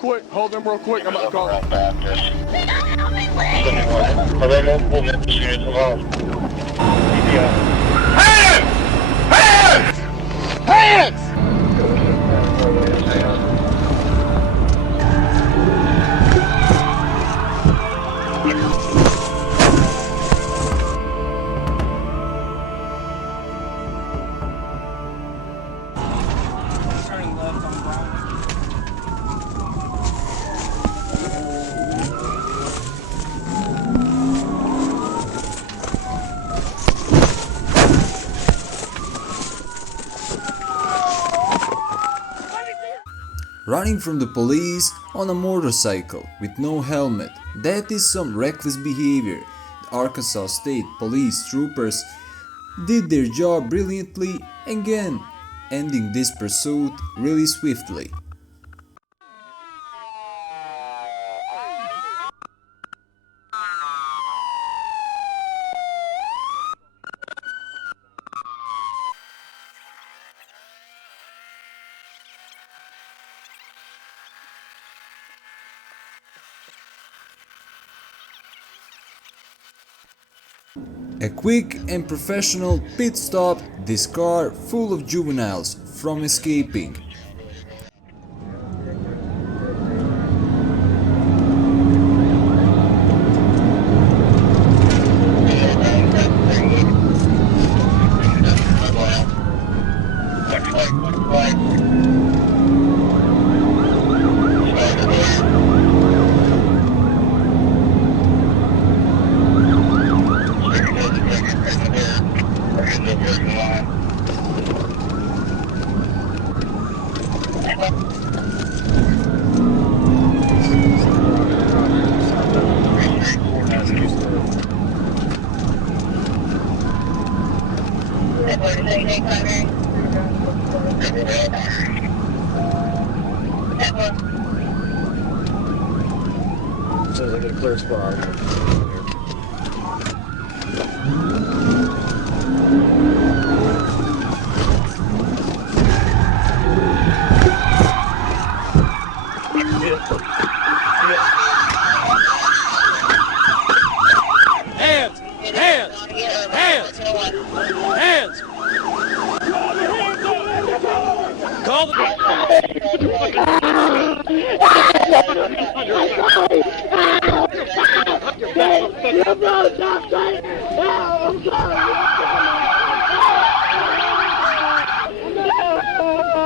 Quick, hold them real quick. I'm about to call. Hands! Hands! Hands! Turning left on Brown. Running from the police on a motorcycle with no helmet. That is some reckless behavior. The Arkansas State Police troopers did their job brilliantly, again ending this pursuit really swiftly. A quick and professional pit stop this car full of juveniles from escaping. Says I get a clear spot. Hands! Hands! Hands! Hands! Call the...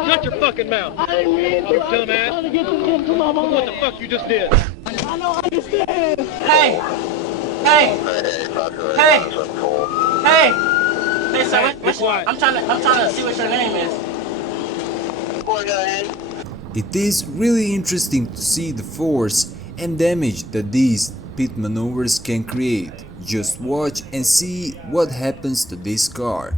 Shut your fucking mouth. I didn't mean to. You dumbass. I'm trying to get to my mama. What the fuck you just did? I don't understand. Hey! Hey! Hey! Hey! Hey, sir, Hey, be quiet. I'm trying to see what your name is. It is really interesting to see the force and damage that these pit maneuvers can create. Just watch and see what happens to this car.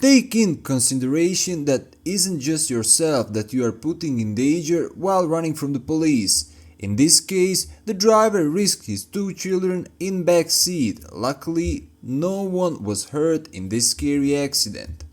Take in consideration that isn't just yourself that you are putting in danger while running from the police. In this case, the driver risked his 2 children in back seat. Luckily, no one was hurt in this scary accident.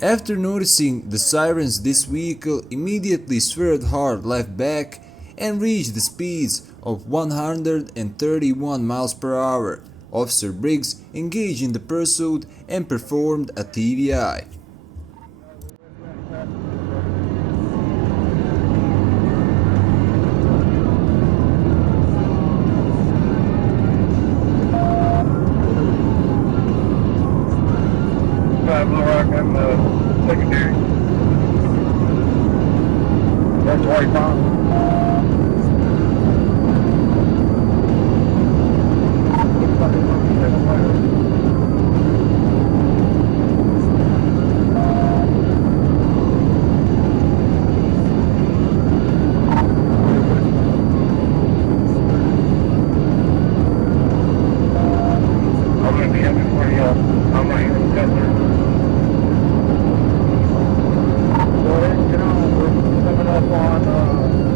After noticing the sirens, this vehicle immediately swerved hard left back and reached the speeds of 131 miles per hour. Officer Briggs engaged in the pursuit and performed a TVI. I'm secondary. That's white bomb. I'm going to be up before you. I'm going to get there. Go ahead and get on. We're coming up on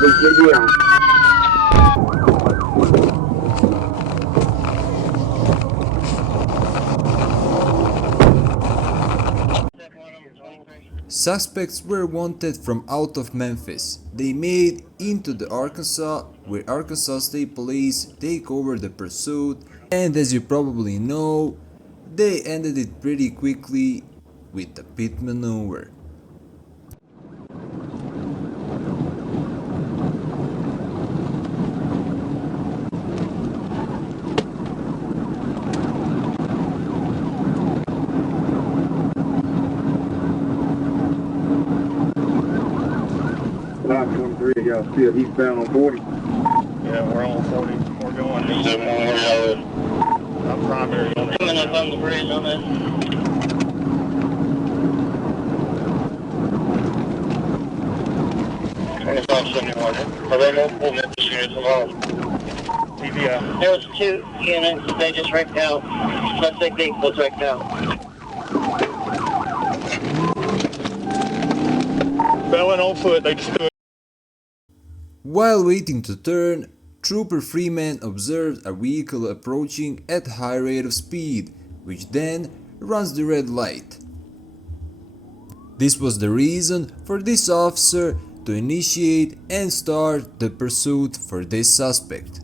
Copy, GG on. Suspects were wanted from out of Memphis. They made into the Arkansas, where Arkansas State Police take over the pursuit, and as you probably know, they ended it pretty quickly with a pit maneuver. Lot 23, y'all still eastbound on 40. Yeah, we're on 40. We're going east. I'm primary on it. Coming up on the bridge on it. It's off 71. Are there multiple Memphis units involved? TVI. There was 2 units, they just wrecked out. Suspect vehicles wrecked out. Felon on foot, they just While waiting to turn, Trooper Freeman observed a vehicle approaching at high rate of speed, which then runs the red light. This was the reason for this officer to initiate and start the pursuit for this suspect.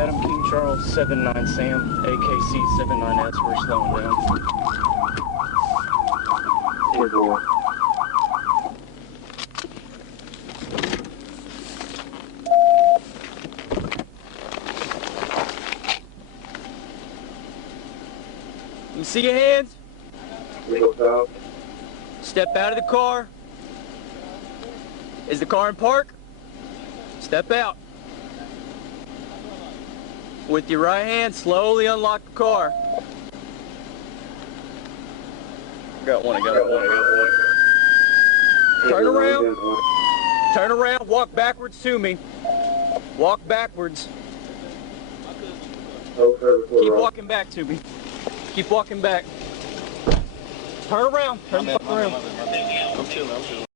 Adam King Charles 79 Sam, AKC 79S, we're slowing down. You see your hands? Step out of the car. Is the car in park? Step out. With your right hand, slowly unlock the car. Got one. Turn around. Turn around, walk backwards to me. Walk backwards. Keep walking back to me. Keep walking back. Turn around. Turn the fuck around. I'm chilling.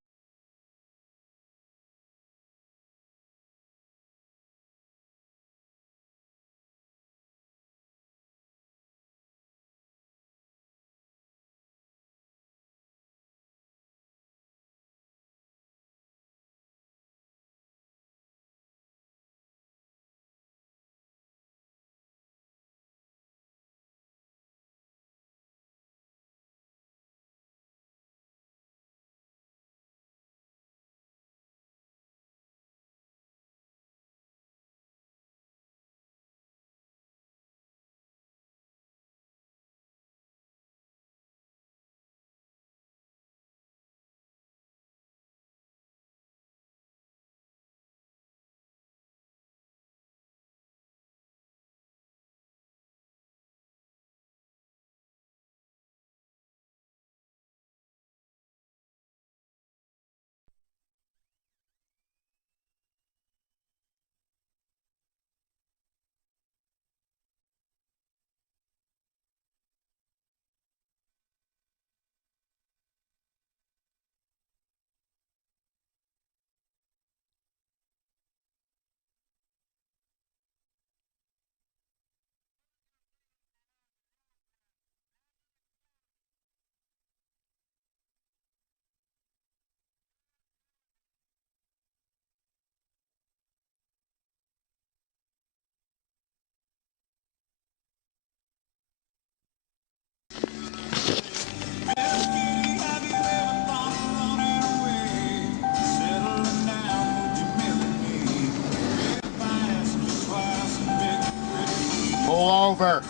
pull over.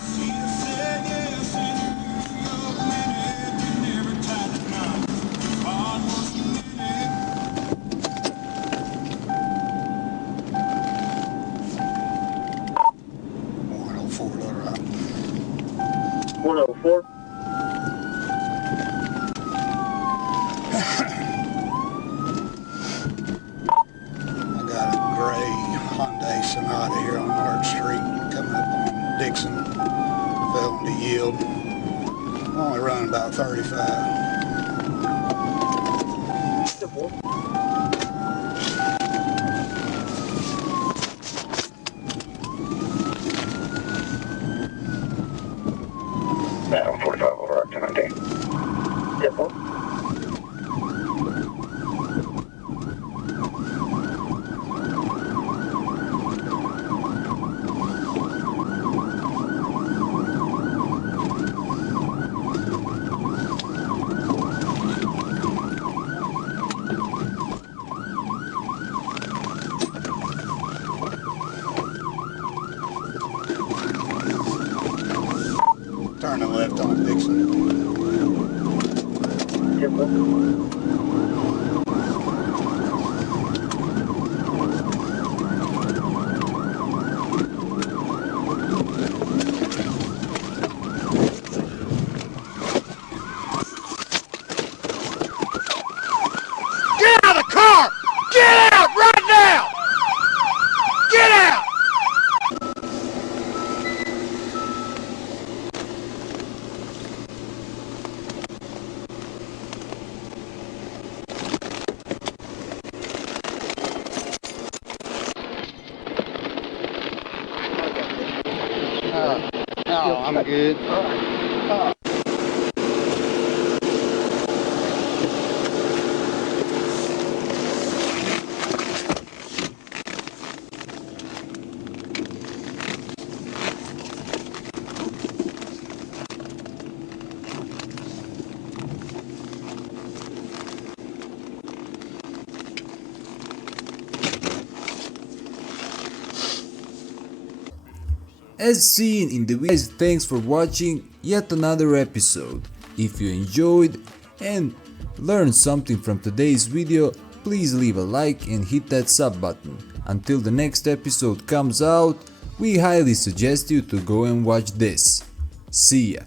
Four, right. 104. I got a gray Hyundai Sonata here on Art Street, coming up on Dixon. Fell into yield. Only running about 35. Now 45 over up to 19. Step 4. Turning left on Dixon. Step 4. Get out of the car! Get out right now! Get out! No, I'm good. As seen in the video, thanks for watching yet another episode. If you enjoyed and learned something from today's video, please leave a like and hit that sub button. Until the next episode comes out, we highly suggest you to go and watch this. See ya!